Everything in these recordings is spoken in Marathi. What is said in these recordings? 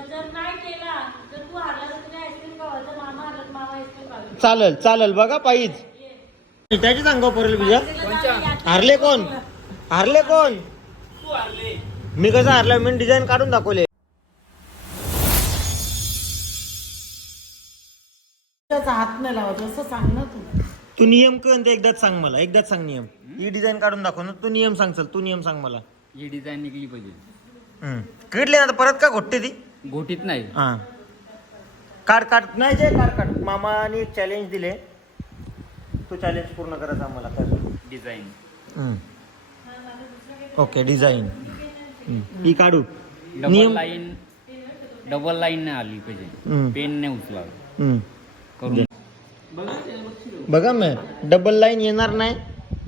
जर नाही केला तर तू हारला तर तुझ्या आईस्क्रीम खावायचं मामा हारला तर मामा आईस्क्रीम खावायचं चालेल चालेल. बघा पाहिज त्याची सांगा परल तुझ्या. हारले कोण? हारले कोण? मी कसं हारला मी डिझाईन काढून दाखवले. त्याचा हात नाही लावायचा असं सांग ना तू. तू नियम कर ते एकदाच सांग मला. एकदाच सांग नियम. ही डिझाईन काढून दाखव ना. तू नियम सांग चल. तू नियम सांग मला. ही डिझाईन निघली पाहिजे. हम्म. ना परत का घोटते ती? गोटीत नाही. हा. काढ काढ. नाही जे काढ काढ. मामाने चॅलेंज दिले. तो चॅलेंज पूर्ण करायचा मला कर. डिझाईन. Okay design. ही काढू. डबल नियम लाईन डबल लाईन नाही आली हम्म. पाहिजे पेन नाही उचला हम्म. करून. बघा मी डबल लाईन येणार नाही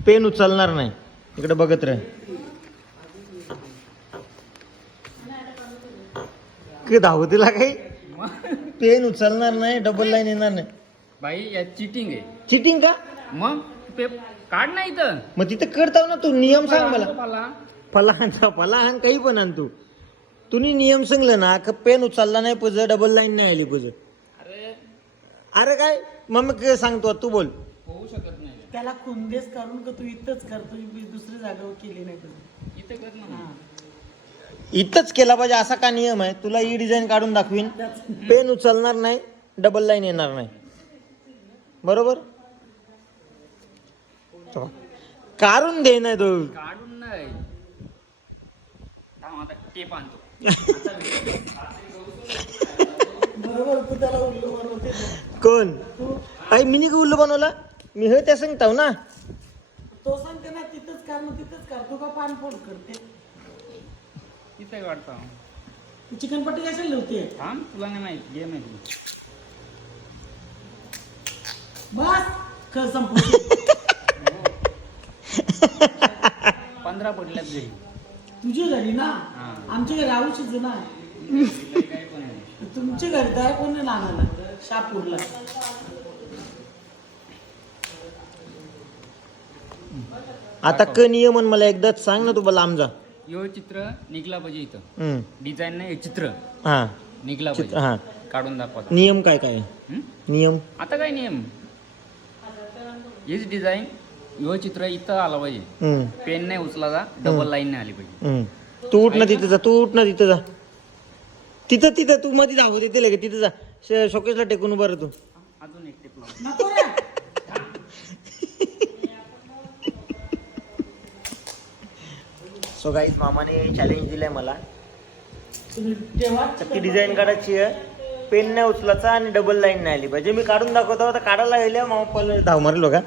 पेन उचलणार नाही. इकडे बघत राह. की धावतीला काही पेन उचलणार नाही डबल लाईन येणार नाही. बाई या चिटिंग आहे. चिटिंग का? मग? पे काढ नाही तर मग तिथे करताव ना तू नियम सांग मला. फलाहानचा फलाहान काही पण आण तू. तुम्ही नियम सांगलं ना का पेन उचलला नाही पुझं डबल लाईन नाही आली पुझं अरे. अरे काय? मग मी काय सांगतो तू बोल. होऊ शकत नाही. त्याला कुंदेस करून का तू इथंच करतो दुसरी जागेवर केली नाही कधी? इथं कर ना. इथंच केला पाहिजे असा का नियम आहे? तुला ही डिझाईन काढून दाखवीन. पेन उचलणार नाही डबल लाईन येणार नाही. बरोबर? चला. काढून दे नाही तो. काढून नाही. कोण? तू आई मिनी का उल्लू बनवला? मी हे त्या सांगताव ना. तो सांगते ना तिथंच कर मग तिथंच कर तू का करते? इथे काढतो चिकन पट्टी कशाला थांब तुला नाही माहिती घे माहिती बस ख संपवते पंधरा पडल्यात घरी तुझी घरी ना? हा. आमच्या घरी आऊशीच ना काही पण नाही तुमच्या घरी काय कोण नाही शापूरला आता क नियमन मला एकदाच सांग ना तू मला आमजा यो चित्र निघला पाहिजे इथं. हम्म. डिझाईन नाही हे चित्र. हा. निघला चित्र पाहिजे. हा. काढून दाखवा. नियम काय काय? हं? नियम? आता काय नियम? हेच डिझाईन यो चित्र इथं आला पाहिजे. हम्म. पेन नाही उचला जा डबल लाईन नाही आली पाहिजे. हम्म. तू उठ ना तिथं जा तू उठ ना तिथं जा. तिथं तिथं तू मध्ये धावत येते लगे तिथं जा. श- शोकेसला टेकून उभं राह तू. अजून एक टेप लाव. नको रे सो गाईज मामाने चॅलेंज दिलंय मला. ती डिझाईन काढायची आहे. पेन नाही उचलायचा आणि डबल लाईन नाही आली. पाहिजे मी काढून दाखवतो तर काढायला गेल्या मामा पहिले धाव मारलो का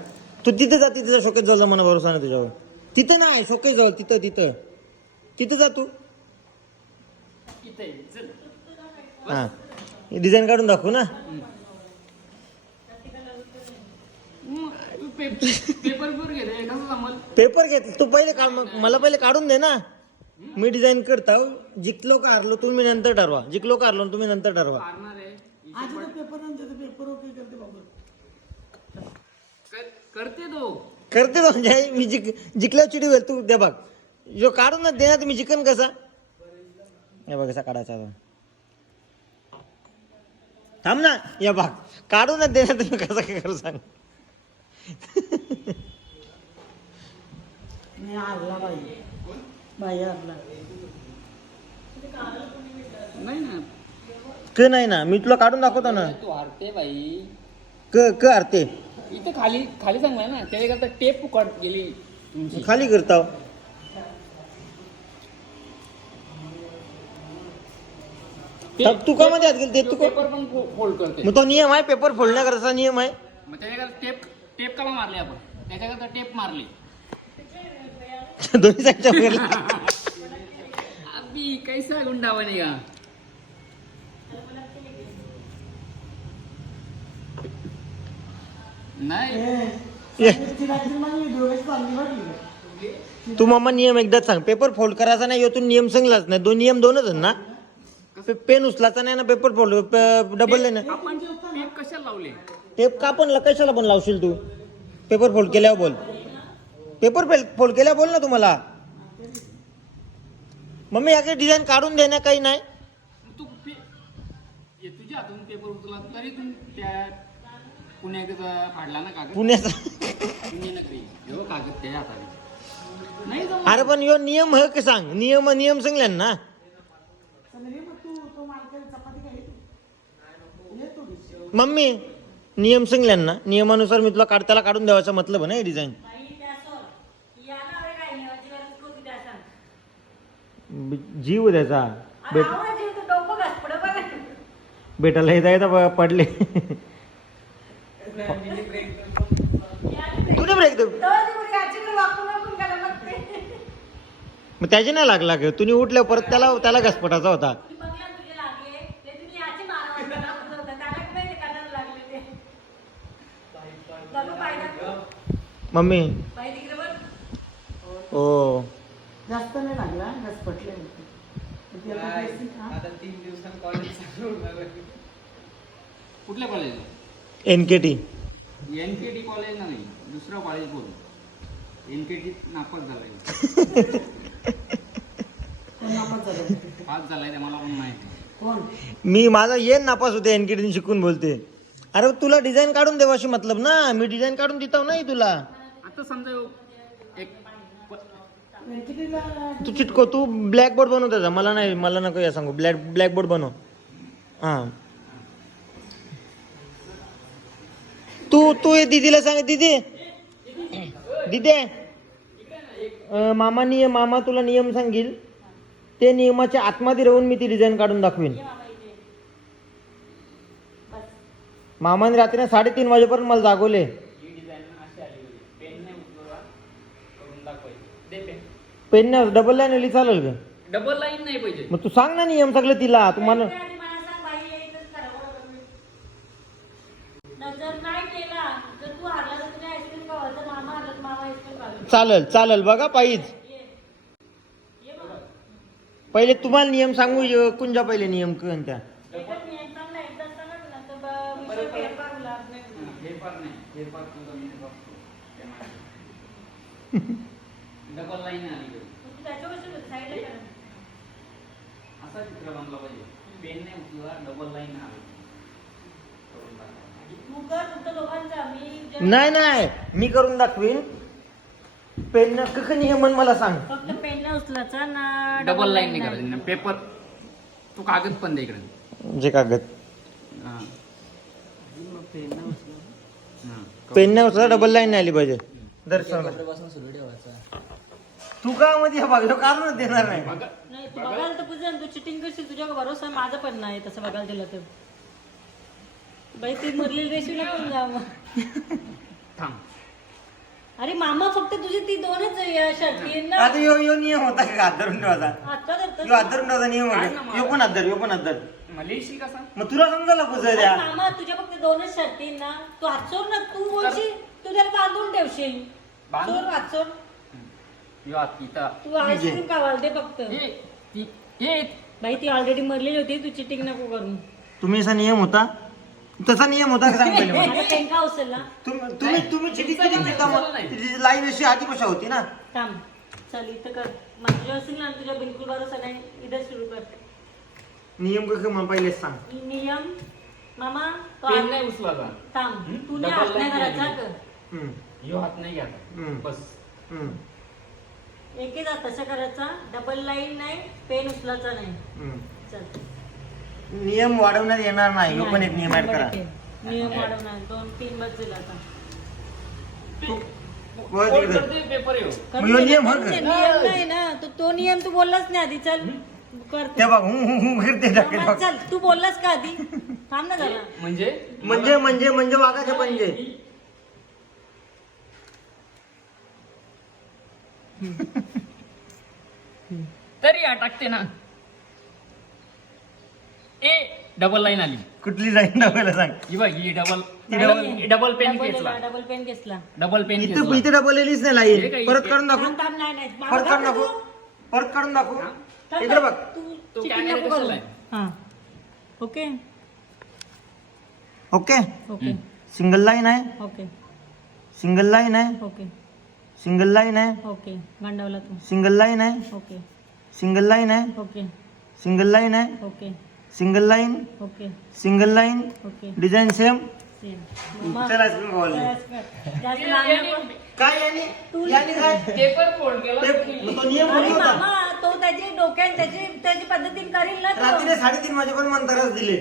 तू तिथे जा तिथे जा शोकेस जवळ मला भरोसा नाही तुझ्यावर. तिथं नाही शोकेस जवळ तिथं तिथं. तिथं जा तू. हा. डिझाईन काढून दाखवू ना मग तू पे- पेपर? पेपर घेत तू पहिले काढ मग मला पहिले काढून दे ना. मी डिझाईन करता जिंकलो का हारलो तुम्ही नंतर ठरवा. जिंकलो का हारलो तुम्ही नंतर ठरवा. मारणार आहे. आज पेपर नंतर पेपर ओके करते बाबा. कर- करते तो. करते तो म्हणजे मी जिक जिंकल्यावर चिडी होईल तू दे बघ. जो काढून ना दे ना तुम्ही चिकन कसा? हे बघ कसा काढायचा आता. थांब ना या बघ. काढून ना दे ना तुम्ही कसा काय करू सांग. मी हरला बाई. बाई हरला नाही ना. क नाही ना मी तुला काढून दाखवतो ना. तू हारते बाई. क क हरते इथं खाली खाली सांग ना. त्याच्याकरता टेप कट गेली तुमची. खाली करताव ते- तू का मध्ये हात गेली ते पेपर पण फोल्ड करते. मग तो नियम आहे पेपर फोडण्याकरता नियम आहे. मग त्याच्याकरता टेप टेप काला मारले आपण? त्याच्याकरता टेप मारली. दोन्ही साईडच्या वगैरे अबी कैसा गुंडा बनेगा? नाही. ती मामा नियम एकदाच सांग. पेपर फोल्ड करायचा नाही तू नियम सांगलाच नाही. दोन नियम दोनच आहेत ना? पेन उचलायचा नाही ना पेपर फोल्ड डबल नाही ना? आपण कशाला लावले? टेप का पण कशाला पण लावशील तू? पेपर फोल्ड केल्यावर बोल. पेपर फोल्ड केल्यावर बोल ना तुम्हाला. मम्मी याकडे डिझाईन काढून दे ना काही नाही. तू पे- तुझ्या हातून पेपर उचलला तरी तू त्या पुण्याचा फाडला ना कागद. पुण्याचा पुणे नगरी. कागद त्या हाताने नाही. अरे पण यो नियम ह का सांग? नियम नियम सांगल्या ना. मम्मी नियम सांगल्या ना नियमानुसार मी तुला काढ त्याला काढून द्यावाचा मतलब डिझाईन नाही सांग जीव त्याचा. बेट बेटाला येता येता पडले. कुठे ब्रेक देऊ मग त्याची नाही लागला का तुम्ही उठल्या परत त्याला त्याला घसपटाचा होता मी बघला तुझे लागले ते तुम्ही याची मारा वाटलं दाखवलं होतं. त्याला की माहिती कानाला लागले ते बघू पाहिलं मम्मी. ओ जास्त नाही लागला घसपटले होते. पण ते आता dressing, हा? कुठल्या college N K T. N K T college ना नाही दुसरं कॉलेज बोल. एन के टी नापास झालाय. कोण नापास झालं? पास झालाय ते मला पण माहिती. कोण? मी माझा येन नापास होते एन के टी शिकून बोलते. अरे तुला डिझाईन काढून देवाशी मतलब ना? मी डिझाईन काढून देतो नाही तुला. आता समजा एक तू चिटको तू ब्लॅक बोर्ड बनव त्याचा. मला नाही मला नको या सांगू. ब्लॅक ब्लॅक बोर्ड बनव. हां. तू तू हे दीदीला सांग दीदी. दीदी. मामा नियम मामा तुला नियम सांगील. ते नियमाच्या आतमध्ये राहून मी ती डिझाईन काढून दाखवीन. मामाने रात्री साडेतीन वाजेपर्यंत मला जागवले. पेन डबल लाईन आली चालेल का? डबल लाईन नाही पाहिजे. मग तू सांग ना नियम सगळं तिला तुम्हाला आणि मला सांग बाई यायचंच करा बरोबर. जर नाही केला जर तू हारला तर तुझ्या आईस्क्रीम खावायचं मामा हारला तर मामा आईस्क्रीम खावायचं चालेल चालेल बघा पाहिजे. ये. बघ. पहिले तुम्हाला नियम सांगू य- कुंजा पहिले नियम कळन त्या. एकच मी एकदम नाही एकदा सांगा ना तर ब- विषय फेरफार होणार नाही. हे फार नाही हे फार तुझा मी बघतो डबल लाईन आली पाहिजे. असा चित्र बनला पाहिजे. पेन नाही उचलला डबल लाईन आली. नाही नाही. मी करून दाखवीन. पेन कख नियमन मला सांग. फक्त पेन न उचलायचा ना डबल लाईन नाही. करायची पेपर तू कागद पण दे इकडे. जे कागद. पेन नाही उचलला. पेन नाही उचला. डबल लाईन नाही आली पाहिजे. दर्शन तू का मध्ये बघ काढूनच देणार नाही. बघा. नाही तू बघायला तर तू चिटिंग करशील तुझ्या भरोसा माझं पण नाही तसं बघायला दिलं तर. बाई ती मरलेली जा मग थांब. अरे मामा फक्त तुझी ती दोनच शर्टी ना आता यो यो नियम होता का हात धरून ठेवायचा? आता तर यो हात धरून ठेवायचा नियम काय ना होता मग? यो पण हात धर यो पण हात धर मलेशी कसा? मग तुला समजायला अरे द्या. मामा तुझ्या फक्त दोनच शर्टी ना तू हात सोड ना तू बोलशील तू त्याला बांधून ठेवशील. बांधून? हात आत इथं. तू आईस्क्रीम खावाल दे फक्त. हे ती- बाई ती ऑलरेडी मरलेली होती तू चिटिंग नको करू तुम्ही असा नियम होता? तसा नियम होता का सांग पहिले मला. माझा पेन का उचल ना तुम- तुम्ही तुम्ही चिठी केली होती का मग तिची लाईन अशी आधी कशा होती ना? थांब. चल इथं कर. मग तुझ्या असेल ना तुझ्या बिलकुल भरोसा नाही इथं सुरू कर. नियम कसे मला पहिलेच सांग. नियम? मामा तो पेन हात- नाही उचलायचा थांब. तू नाही डबल हात नाही करायचा नाही कर हम्म, यो हात नाही घ्यायचा. हम्म, बस. हम्म, एकच तसं करायचा डबल लाईन नाही पेन उचलायचा नाही. चल. नियम वाढवण्यात येणार नाही यो पण एक नियम ऍड करा. नियम वाढवणार दोन तीन बस दिला आता. वर तिकडे. मग नियम हा नाही ना तो तो नियम तू बोललाच नाही आधी चल. कर तू. ते बघ हु हु हु करते टाकेल मामा, बघ. चल तू बोललास का आधी? थांब ना जरा. म्हणजे? म्हणजे म्हणजे म्हणजे वाघाचे पंजे. तरी अटकते ना. ए डबल लाईन आली. कुठली लाईन दाखवायला सांग. ही बघ ही डबल डबल पेन डबल घेतला. डबल पेन घेतला. डबल पेन इथं इथे डबल एलीच नाही हे लाईन काय? परत काढून दाखवू. थांब नाही नाही. परत काढून मागं दाखवू. परत काढून दाखवू. थांब, इकडे. बघ. तू तो चिटिंग कॅमेरा नको करू. आहे? हा. Okay? Okay? Okay. Single line आहे. ओके. सिंगल लाईन आहे. ओके. सिंगल लाईन आहे. ओके. गांडावला तू. सिंगल लाईन आहे. ओके. सिंगल लाईन आहे ओके सिंगल लाईन आहे okay single line okay single line okay design same same चला आईस्क्रीम खावायला जास्त लांब नको. काय याने? याने काय? पेपर फोल्ड केला ते- मग तो नियम अरे कोणी होता. मामा तो त्याची डोक्यात त्याची त्याची पद्धतीने करील ना तो. रात्रीने साडेतीन वाजेपर्यंत मंतरच दिले.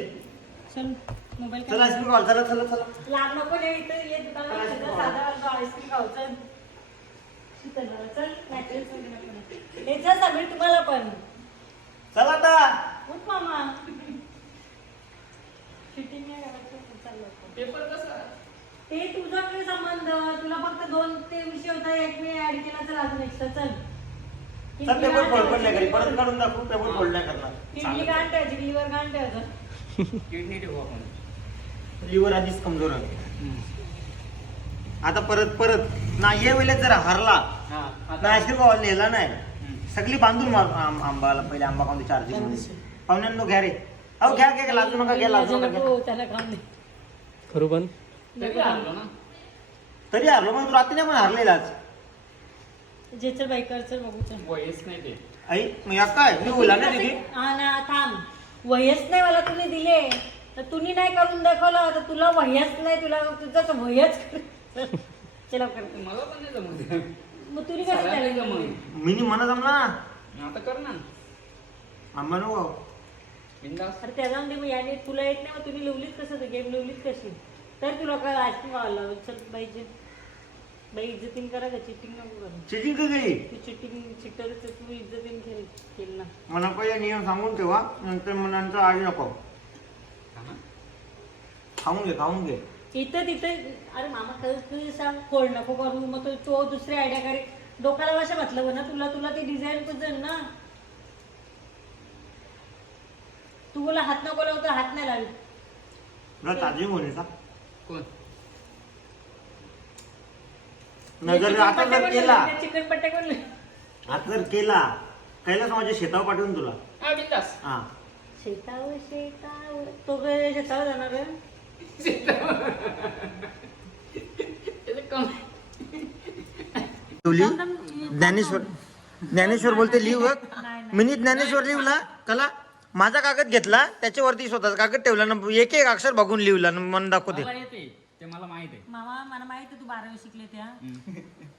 चल मोबाईल चला आईस्क्रीम खावा चला चला चला. लांब नको ये इथं ये दुकानात. सगळं साधा वाला आईस्क्रीम खाऊ. चल. चल बाबा, चल सगळी तुम्हाला पण. चला आता. उठ मामा. Shooting नाही करायचं, चल लवकर. पेपर कसा? ते तुझा काही संबंध तुला फक्त दोन ते विषय होता एक मी ऍड केला तर अजून एक्स्ट्रा चल. चल पेपर फोल्ड पण नाही करी परत काढून दाखवू पेपर फोल्ड नाही करणार. किडनी ठेवायची लिव्हर घाण ठेवायचं किडनी ठेवू आपण. लिव्हर आधीच कमजोर आहे. आता परत परत. ना ये वेळेत जर हरला. हा ना खावा नेला नाही. सगळी बांधून मार आम- आंबाला पहिले आंबा खाऊन चार्जिंगमध्ये पाहुण्यांनो घ्या रे. अहो घ्या घ्या घ्या, लाजू नका घ्या लाजू नका घ्या. त्याला खरू पण. तरी हरलो मग तू रात्री पण वयच नाही ते. आई मग या काय? मी बोला ना दिदी. हा ना थांब. वयच नाही मला तुम्ही दिले. तर तुम्ही नाही करून दाखवलं तर तुला वयच नाही तुला तुझं वयच. चला कर मला पण नाही जमत मग तुम्ही कसं केलं जमत मिनी म्हणा जमला. ना आता कर ना आंबा नको बिंदास. अरे त्या जाऊन दे मग याने तुला येत नाही मग तुम्ही लिवलीत कसं? ते गेम लिवलीत कशी? तर तुला काय आईस्क्रीम खावं चल बाईचे बाई इज्जतीन करा का? चिटिंग नको करू. चिटिंग का गई तू चिटिंग चिटर तू इज्जतीन खेळ केलं ना. मला पहिले नियम सांगून ठेवा. नंतर मग नंतर आधी नको. खाऊन घे खाऊन घे. इथं तिथं अरे मामा खरंच तू सांग खोड नको करू. मग तो तो दुसरी आयडिया करे. डोक्याला भाषा म्हटलं ना तुला तुला ती डिझाईन पसंत ना. तू बोला हात नको लावू तर हात नाही लावू. तुला कोण? आता जर केला. चिकन पट्टे कोण आता जर केला कैलास माझ्या शेतावर पाठवून तुला. हा बिंदास. हा. शेतावर शेतावर. तो काय शेतावर जाणार आहे? ज्ञानेश्वर ज्ञानेश्वर बोलते लिव मिनी ज्ञानेश्वर लिवला कला माझा कागद घेतला त्याच्यावरती स्वतःचा कागद ठेवला ना एक एक अक्षर बघून लिवला ना मन दाखवते ते मला माहीत आहे. मामा मला माहीत आहे तू बारावी शिकले त्या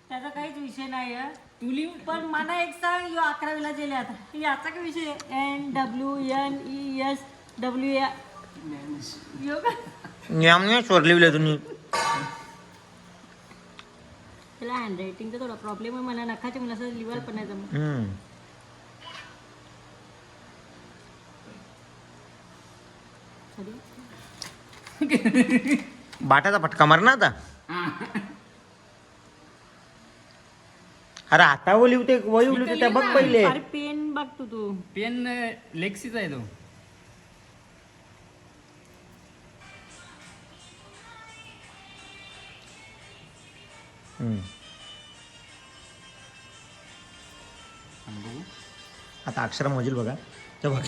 त्याचा काहीच विषय नाही तू लिव पण मला एक सांग यो अकरावीला गेले आता. याचा काय विषय N W N E S W यो का? ज्ञानेश्वर लिवले तुम्ही. त्याला हँडरायटिंगचा थोडा प्रॉब्लेम आहे मला नखाचे मला असं लिव्हर पण नाही जमत. हम्म. बाटाचा फटका मार ना आता. अरे हातावर लिवते वही लिवते त्या बघ पहिले. अरे पेन बघ तू तू. पेन लेक्सीचा आहे तो. आता अक्षर मोजेल बघा. ते बघ.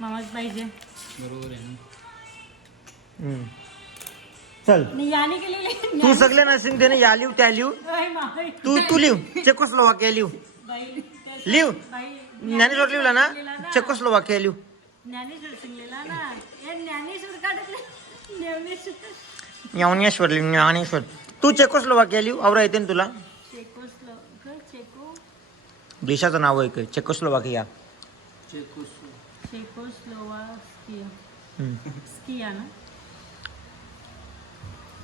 मामाच पाहिजे. बरोबर आहे ना. हम्म. चल. मी याने केलेले तू सगळे नसेल त्याने या लिव त्या लिव. तू तू लिव. चेकोस्लोवाकिया लिव. बाई, त्या- लिव. बाई, ज्ञानेश्वर लिवला ना. Czechoslovakia live. ज्ञानेश्वर शिकलेला ना. ए ज्ञानेश्वर का टाकले ज्ञानेश्वर. ज्ञानेश्वर तू चेकोस्लोवाकिया लिव आवरा येते ना तुला? देशाचं नाव आहे काय चेकोस्लोवाकिया.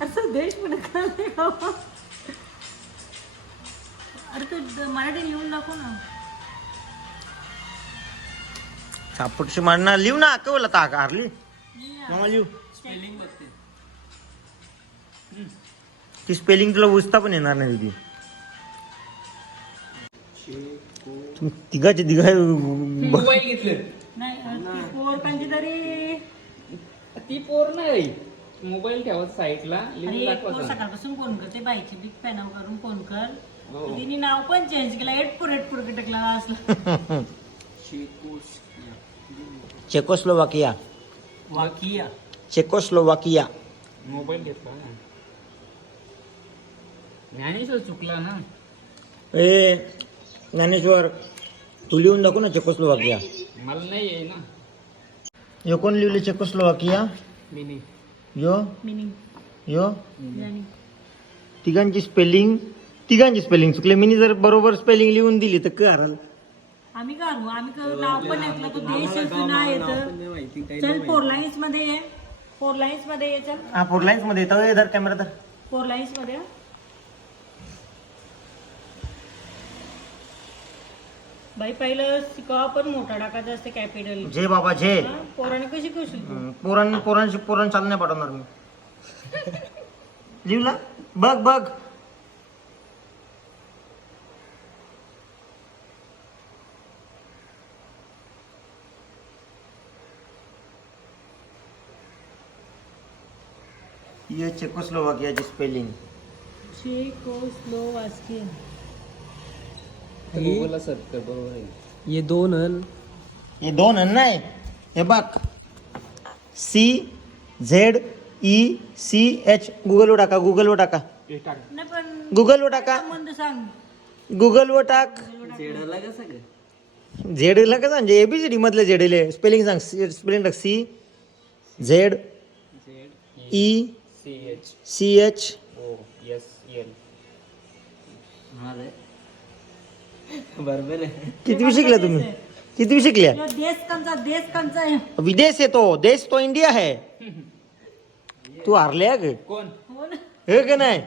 असं देश का? अरे तू मराठी लिहून दाखव ना. सापक्षी मारणार लिव ना कवल आता हारली लिह. स्पेलिंग बघते. ती स्पेलिंग तुला उचता पण येणार नाही ती तुम्ही तिघाचे तिघा मोबाईल घेतलं. नाही पोर तरी? ती पोर नाही. मोबाईल ठेवायचा साईडला सकाळपासून फोन करते बाईची. बिग पॅन करून फोन कर. हो. तिने नाव पण चेंज केलं. एटपूर एटपूर टाकला. असला चेकोस्लोवाकिया. वाकिया. चेकोस्लोवाकिया. मोबाईल घेतला ना. ज्ञानेश्वर चुकला ना. ए ज्ञानेश्वर तू लिहून दाखव ना चेकोस्लोवाकिया. मला नाही आहे ना. यो कोण लिहिले चेकोस्लोवाकिया? मी नाही यो? तिघांची स्पेलिंग तिघांची स्पेलिंग चुकले. मी जर बरोबर स्पेलिंग लिहून दिली तर काय हराल आम्ही का आणू आम्ही का नाव पण ऐकलं तो देश जुना येतं चल फोर लाईन्समध्ये ये. फोर लाईन्समध्ये ये चल हा फोर लाईन्समध्ये. येतो हे धर कॅमेरा तर फोर लाईन्समध्ये. बाई पहिलं शिकावा पण मोठा टाकायचा असते कॅपिटल जे बाबा जे. पोराने कशी कशी हम्म, पोरांनी पोरांशी पोरां चाल नाही पाठवणार मी. लिहला बघ बघ. ये चेकोस्लोवाकियाची स्पेलिंग चेकोस्लोवाकिया सर्च कर बरोबर आहे. ये दोन हल हे दोन अन्न नाही हे बघ. C Z E C H गुगलवर टाका गुगलवर टाका. नाही पण गुगलवर टाका. संबंध सांग. गुगलवर टाक. जेडला कसं काय झेडला का सांग? एबीसीडी मधले झेडले स्पेलिंग सांग. स्पेलिंग टाक. C Z Z E C H C H O S L बरोबर आहे कितवी शिकल्या तुम्ही? कितवी शिकल्या? यो देश कंचा देश कंचा आहे. विदेश येतो देश तो इंडिया है तू हारल्या ग कोण? हो ना. हे का नाही?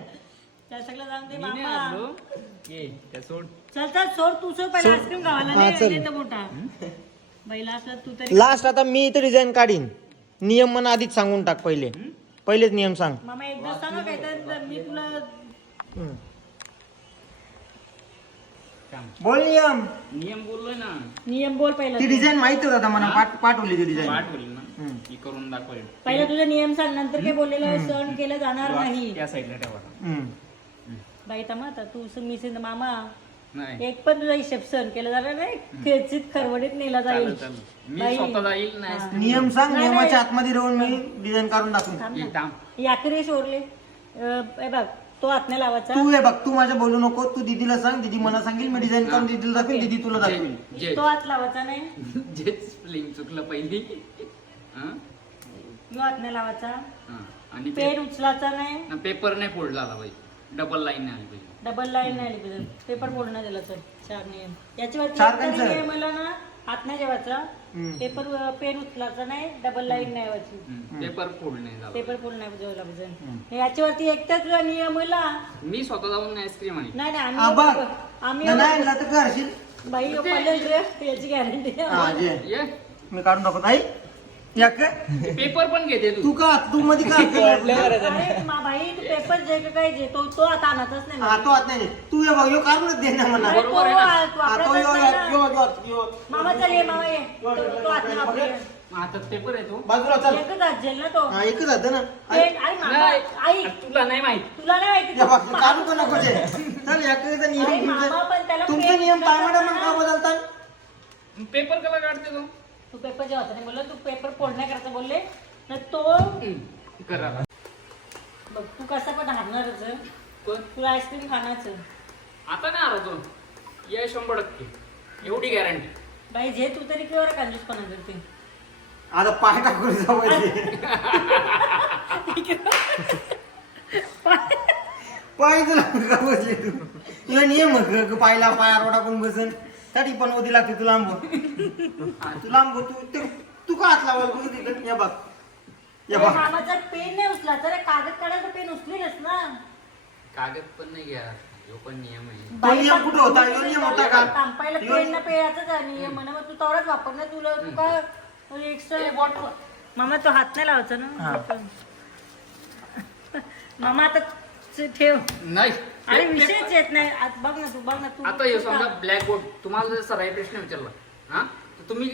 त्या सगळं जाऊन दे मी नाही मामा. आलो ये त्या सोड. चल चल सोड. तू सोड पहिला आईस्क्रीम गावाला हा, नाही चल. येतं मोठा. बैला असला तू तरी. लास्ट आता मी इथं डिझाईन काढीन. नियम मला आधीच सांगून टाक पहिले. पहिलेच नियम सांग. मामा एकदा सांगा काय तर मी तुला हम्म. काम बोल नियम. नियम बोललोय ना. नियम बोल पहिला ती. डिझाईन माहीत होता मला पाठ पाठवली ती डिझाईन पाठ होईल ना. हम्म. ही करून दाखवेल. पहिला तुझा नियम सांग नंतर काय बोललेलं सण केलं जाणार नाही. त्या साईडला ठेवा. बाई तमा आता तू मी सिंध मामा. नाही. एक पण तुझा हिशेब सण केला जाणार नाही. खेचित खरवडीत नेला जाईल. चालेल. चालेल मी बाई. स्वतः जाईल नाही हा. नियम सांग नाही, नियमाच्या नाही. आतमध्ये राहून मी डिझाईन काढून दाखवून थांब ये ना. थांब. याकरे शोरले अं, हे बघ तो हात नाही लावायचा. तू हे बघ तू माझ्या बोलू नको तू दीदीला सांग दीदी मला सांगेल मी डिझाईन करून दीदीला दाखवेल दीदी तुला दाखवेल जे- जे तो हात लावायचा नाही. जेच स्प्लिंग चुकलं पहिली. हा? यो हात नाही लावायचा. हा. आणि पेन उचलायचा नाही. पेपर नाही झाला पाहिजे डबल लाईन नाही आली पाहिजे. डबल लाईन नाही आली पाहिजे पेपर फोडणं दिला सर चार नियम. याच्यावरती चार? नियम मला ना हात नाही जेवायचा. हम्म. पेपर पेन उचलायचा नाही डबल लाईन नाही हम्म. पेपर फोल्ड नाही झाला. पेपर फोड नाही जेवायला पाहिजे याच्यावरती एकटाच नियम मला मी स्वतः जाऊन आईस्क्रीम आणि नाही नाही हा, बघ. आम्ही आम्ही नाही आणला तर करशील बाई पहिले याची गॅरंटी हा जे ये. मी काढून दाखवतो. आई. या काय? पेपर पण घेते तू. तू का तू मध्ये का? अरे मा बाई तू पेपर जे का काय जे तो तो आता आणतच नाही हा तो आत नाही. तू ये बघ यो काढूनच दे ना मला. अरे तो बरोबर आहे ना? आ- तू हा तो वापरतच यो नाही यो ना. यो यो. मामा चल ये मामा ये. तो तो हात नाही वापरूया. हातात पेपर आहे तो. बाजूला चल. एकच झेल ना तो. हा एकच जातं ना. मामा नाही. आई. तुला नाही माहीत. तुला नाही माहिती या बघ तू- काढू पण नको ते. चल या काय नियम अरे मामा तुमचं पण त्याला तुमचे नियम काय मॅडम का ना. बदलतात? पेपर कला काढते तो? तू पेपर जेव्हा नाही बोलला तू पेपर फोड नाही करायचं बोलले. तर तो. करा. बघ तू कसा पण हारणारच. कोण? तुला आईस्क्रीम खाण्याचं आता नाही आला तो ये शंभर टक्के. एवढी गॅरंटी बाई जे तू तरी केव्हा कंजूसपणा करते आता पाय टाकून जावायचे पाय तुला तू. तुला नियम पायला पाय आरोडा पण बसन. साठी पण होती लागते तू लांब. तू लांब हो, तू ते- तू का हात लावायला बघ तिकडे या बघ. या बघ. मामाचा पेन नाही उचला तर कागद काढायचा पेन उचलीलच ना. कागद पण नाही घ्या जो पण नियम आहे. तो नियम कुठं होता? ह्यो नियम होता का? तांपायला पेन ना पेयाचाच आहे नियम म्हणा मग तू वापर ना तुला तू एक्स्ट्रा मामा तो हात नाही लावायचा हा. ना मामा आता च- ठेव. नाही. अरे विषयच येत नाही. आत बघ ना तू बघ ना तू. आता हे समजा ब्लॅक बोर्ड तुम्हाला जर सराई प्रश्न विचारला हा? तर तुम्ही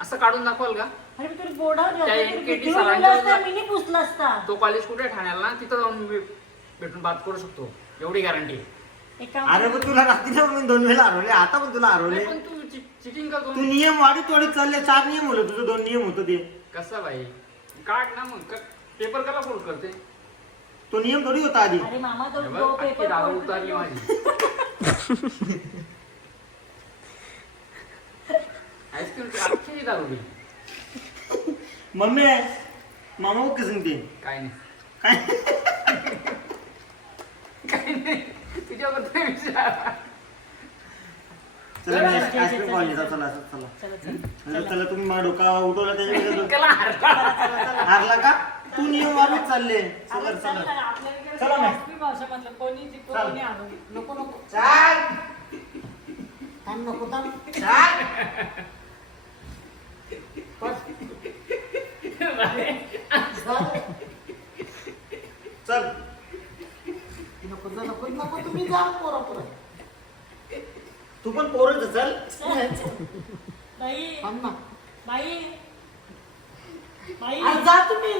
असं काढून दाखवाल का? अरे मी तुला बोर्डावर त्या ठेवतो. तू NKT घेऊन सरांच्या गेला असता, पुसला तो कॉलेज कुठे ठाण्याला ना? तिथं जाऊन मी भेटून बात करू शकतो. एवढी गॅरंटी एक काम अरे पण तुला रात्रीला मी दोन वेळेला हरवले आता पण तुला हरवले. पण तू चिटिंग करतो तू नियम वाढीत वाढीत चालले चार नियम होले तुझं दोन नियम होतं ते. कसं भाई काढ ना मग. पेपर कला फोल्ड करते? तो नियम थोडी होता आधी. अरे मामा तो जो पेपर उतारली माझी. अख्खी दारू मम्मी मामा को किसन दे काय नाही. काय? काय नाही. तुझ्याबद्दल विचार. चला मी आईस्क्रीम खाऊन येतो चला चला. चला चला. चला चला. तुम्ही माझा डोका उठवला त्याला हरला. हारला का? तू नियम वाढवत चालले. चला कोणी जिंकू. कोणी. नको नको. चाल. थांब नको थांब. चाल. चल. नको जा, नको नको तुम्ही जा पोरा पोरा तू पण पोरच चल. बाई. थांब ना. बाई. जा तुम्ही.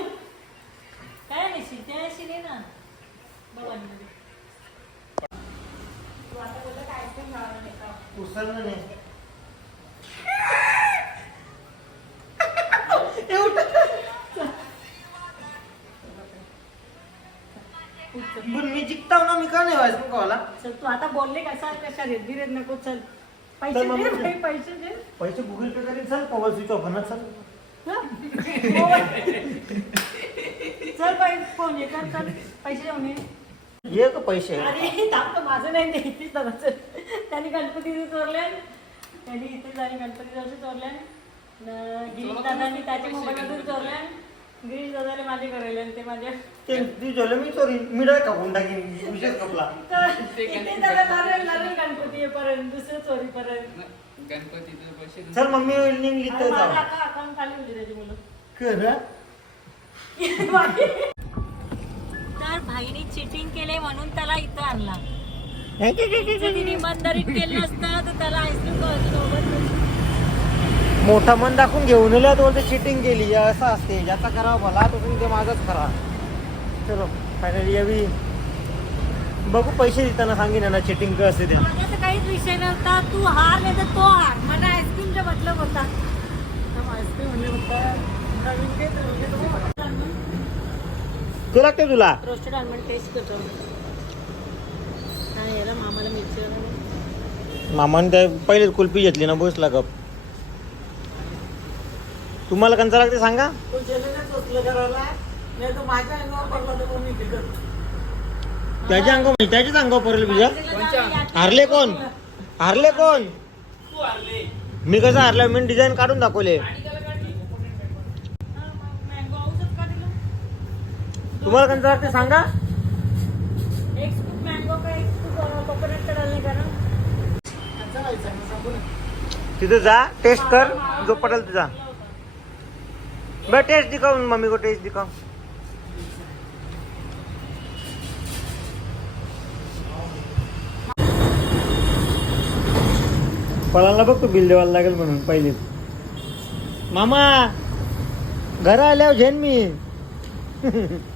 मी जिंकताव ना मी का नाही आईस्क्रीम खावाला चल तू आता बोलले कसा कशा रेत गिरेत नको चल पैसे चल. दे बाई, पैसे दे पैसे गुगल पे करेन चल मोबाईल स्विच ऑफ ना चल? मोबाईल. चल बाई फोन ये कर चल. पैसे देऊन ये. ये का पैसे. अरे दाखव माझं नाही ते इथेच दादाचं त्यांनी गणपतीचे चोरले त्यांनी इथे जाणे गणपती जवळ चोरले गिरीश दादांनी त्याच्या मोबाईलमधून चोरले गिरीश दादाने माझे करायले आणि ते माझ्या ते तू झालं मी चोरी मी डाय कापून टाकीन. विषय कपला. इथे दादा लागेल लागेल गणपती येईपर्यंत दुसऱ्या चोरीपर्यंत. गणपतीचे पैसे चल मम्मी तर माझं जाऊ अका अकाउंट खाली होती त्याची मुलं. खरं? तर भाईने चिटिंग केले म्हणून त्याला इथं आणला. तिने इमानदारीत केलं नसतं तर त्याला आईस्क्रीम सोबत. मोठा मन दाखवून घेऊन आल्या तो चिटिंग केली. असं असते. ज्याचा करावा भला तो तुम्ही ते माझाच करा चलो फायनली यावी. बघू पैसे देताना सांगेन ना चिटिंग असते ते. तर काहीच विषय नव्हता. तू हार नाही तर तो हार. मला आईस्क्रीमचा मतलब होता. आईस्क्रीम म्हणजे होता. ते लागते तुला? रोस्टेड आलमंड टेस्ट करतो. हा याला मामाला मिरची वगैरे? मामाने त्या पहिलेच कुल्फी घेतली ना बसला गप. तुम्हाला कंचा लागते सांगा? त्याच्या अंग त्याच्याच अंगावर पडेल तुझ्या? हारले कोण? हारले कोण? मी कसं हारला मी डिझाईन काढून दाखवले मँगो औषध का दिलं तुम्हाला कंचा लागते सांगा. एक स्कूप मँगो का एक स्कूप कोकोनट डालणे कारण. तिथं जा टेस्ट कर जो पटेल तुझा बरं टेस्ट दिखाओ मम्मी को टेस्ट दिखाओ पळाला बघ तो बिल देवायला लागेल म्हणून पहिले. मामा घरा आल्यावर झेन मी.